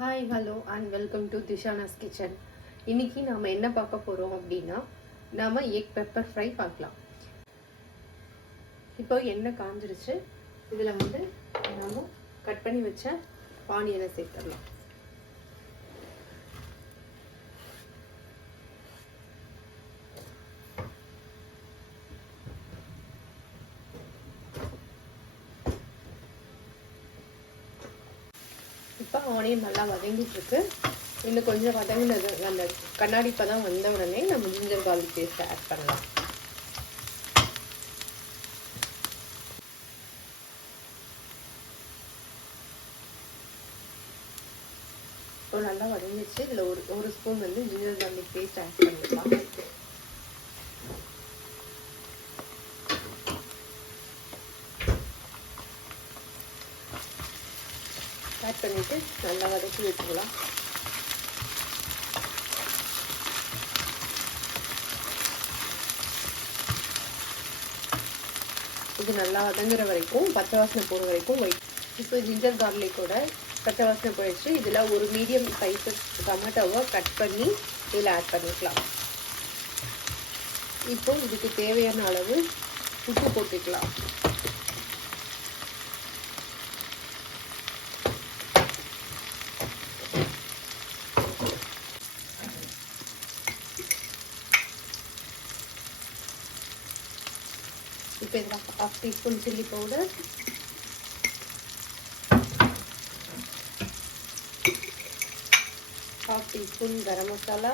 Hi hello and welcome to Dishana's kitchen. இன்றைக்கி நாம் என்ன பார்க்க போகிறோம் அப்படின்னா, நாம் எக் பெப்பர் ஃப்ரை பார்க்கலாம். இப்போ எண்ணெய் காஞ்சிருச்சு. இதில் நாம் கட் பண்ணி வச்ச ஆனியனை சேர்த்துடலாம். இப்போ ஆனியன் நல்லா வதங்கிட்டுருக்கு. இன்னும் கொஞ்சம் வதங்கினது அந்த கண்ணாடி பதம் வந்த உடனே நம்ம ஜிஞ்சர் கார்லிக் பேஸ்ட் ஆட் பண்ணலாம். இப்போ நல்லா வதங்கிடுச்சு. இதில் ஒரு spoon ginger garlic paste add பண்ணிக்கலாம். ஆட் பண்ணிவிட்டு நல்லா வதக்கி விட்டுக்கலாம். இது நல்லா வதங்குற வரைக்கும், பச்சை வாசனை போகிற வரைக்கும் வெயிட். இப்போ ஜிஞ்சர் கார்லிக்கோட பச்சை வாசனை போயிடுச்சு. இதில் ஒரு மீடியம் சைஸு டொமேட்டோவை கட் பண்ணி இதில் ஆட் பண்ணிக்கலாம். இப்போ இதுக்கு தேவையான அளவு உப்பு போட்டுக்கலாம். இப்போ இதில் 1/2 teaspoon chilli powder, ½ teaspoon garam masala,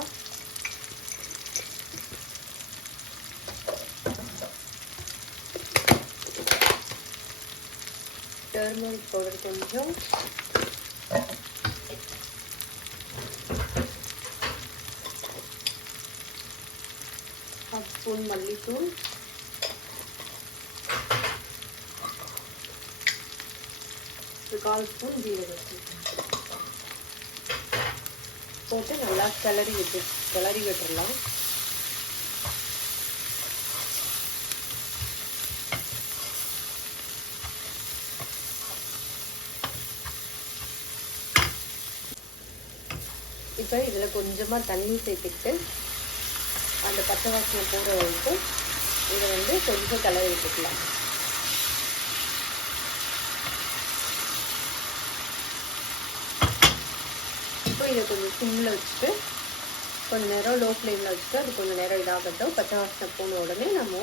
turmeric powder கொஞ்சம், ½ ஸ்பூன் மல்லித்தூள், ஒரு 1/4 ஸ்பூன் ஜீரகத்தூள் போட்டு நல்லா கிளறி விட்டுடலாம். இப்போ இதில் கொஞ்சமாக தண்ணி சேர்த்துக்கிட்டு அந்த பச்சை வாசனை போகிற வரைக்கும் இதை கொஞ்சம் கிளறி விட்டுக்கலாம். இப்போ இதை கொஞ்சம் சிம்மில் வச்சுட்டு கொஞ்சம் நேரம் லோ ஃப்ளேமில் வச்சுட்டு அது கொஞ்சம் நேரம் இதாகட்டும். பச்சை வாசனை போன உடனே நம்ம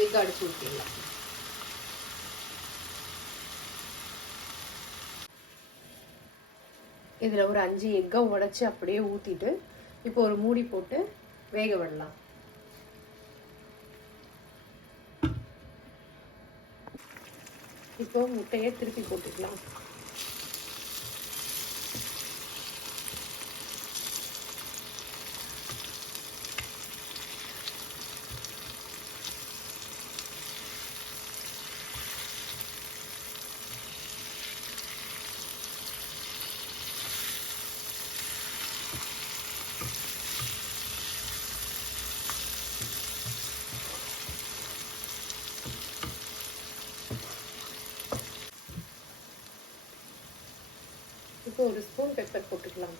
எக் அடிச்சு ஊற்றிடலாம். இதில் ஒரு 5 எக்கை உடச்சி அப்படியே ஊற்றிட்டு இப்போ ஒரு மூடி போட்டு வேக விடலாம். இப்போ முட்டையை திருப்பி போட்டுக்கலாம். இப்போ ஒரு ஸ்பூன் பெப்பர் போட்டுக்கலாம்.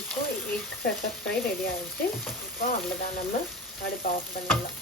இப்போ எக் பெப்பர் ஃப்ரை ரெடி ஆகிடுச்சு. இப்போ அவ்வளோதான், நம்ம அடுப்பு ஆஃப் பண்ணிடலாம்.